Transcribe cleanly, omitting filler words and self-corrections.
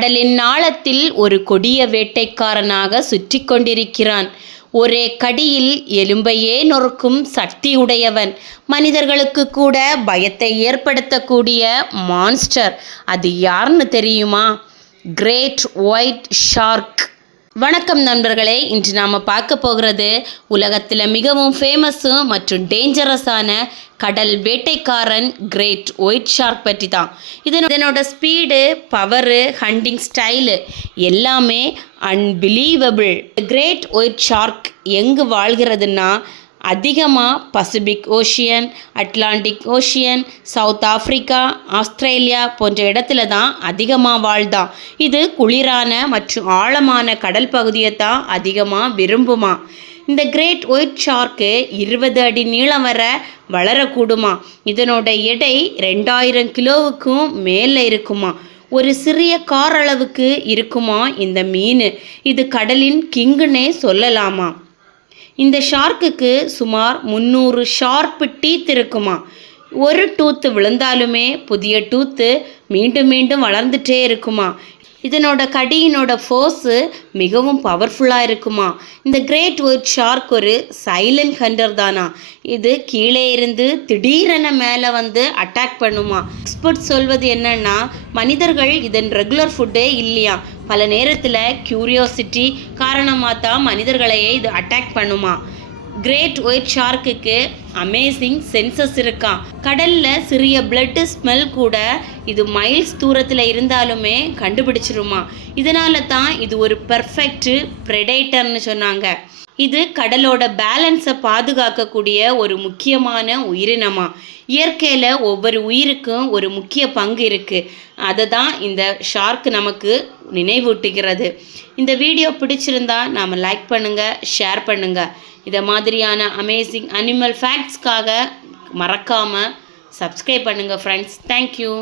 கடலின் ஆழத்தில் ஒரு கொடிய வேட்டைக்காரனாக சுற்றி கொண்டிருக்கிறான். ஒரே கடியில் எலும்பையே நொறுக்கும் சக்தியுடையவன். மனிதர்களுக்கு கூட பயத்தை ஏற்படுத்தக்கூடிய மான்ஸ்டர். அது யாருன்னு தெரியுமா? Great white shark. வணக்கம் நண்பர்களே, இன்று நாம் பார்க்க போகிறது உலகத்தில் மிகவும் ஃபேமஸு மற்றும் டேஞ்சரஸான கடல் வேட்டைக்காரன் கிரேட் ஒயிட் ஷார்க் பற்றி தான். இதனோட ஸ்பீடு, பவரு, ஹண்டிங் ஸ்டைலு எல்லாமே அன்பிலீவபிள். கிரேட் ஒயிட் ஷார்க் எங்கு வாழ்கிறதுனா அதிகமாக Pacific ocean, Atlantic ocean, south Africa, Australia போன்ற இடத்துல தான் அதிகமாக வாழ்தான். இது குளிரான மற்றும் ஆழமான கடல் பகுதியை தான் அதிகமாக விரும்புமா. இந்த கிரேட் ஒயிட் ஷார்க்கு 20 அடி நீளம் வர வளரக்கூடுமா. இதனோட எடை 2000 கிலோவுக்கும் மேலே இருக்குமா. ஒரு சிறிய கார் அளவுக்கு இருக்குமா இந்த மீன். இது கடலின் கிங்குன்னே சொல்லலாமா. இந்த ஷார்க்குக்கு சுமார் 300 ஷார்ப்பு டீத் இருக்குமா. ஒரு டூத்து விழுந்தாலுமே புதிய டூத்து மீண்டும் மீண்டும் வளர்ந்துட்டே இருக்குமா. இதனோட கடியினோட ஃபோர்ஸு மிகவும் பவர்ஃபுல்லாக இருக்குமா. இந்த கிரேட் ஒயிட் ஷார்க் ஒரு சைலண்ட் ஹண்டர் தானா. இது கீழே இருந்து திடீரென மேலே வந்து அட்டாக் பண்ணுமா. எக்ஸ்பர்ட் சொல்வது என்னன்னா, மனிதர்கள் இதன் ரெகுலர் ஃபுட்டே இல்லையா. பல நேரத்தில் க்யூரியாசிட்டி காரணமாக தான் மனிதர்களையே இது அட்டாக் பண்ணுமா. கிரேட் ஒயிட் ஷார்க்குக்கு அமேசிங் சென்சஸ் இருக்கான். கடலில் சிறிய பிளட்டு ஸ்மெல் கூட இது மைல்ஸ் தூரத்தில் இருந்தாலுமே கண்டுபிடிச்சிருமா. இதனால தான் இது ஒரு பெர்ஃபெக்ட் ப்ரெடேட்டர்னு சொன்னாங்க. இது கடலோட பேலன்ஸை பாதுகாக்கக்கூடிய ஒரு முக்கியமான உயிரினமா. இயற்கையில் ஒவ்வொரு உயிருக்கும் ஒரு முக்கிய பங்கு இருக்குது. அதை தான் இந்த ஷார்க் நமக்கு நினைவூட்டுகிறது. இந்த வீடியோ பிடிச்சிருந்தா நாம் லைக் பண்ணுங்கள், ஷேர் பண்ணுங்கள். இதை மாதிரியான அமேசிங் அனிமல் ஃபேக்ட்ஸ்க்காக மறக்காமல் சப்ஸ்கிரைப் பண்ணுங்கள் ஃப்ரெண்ட்ஸ். தேங்க்யூ.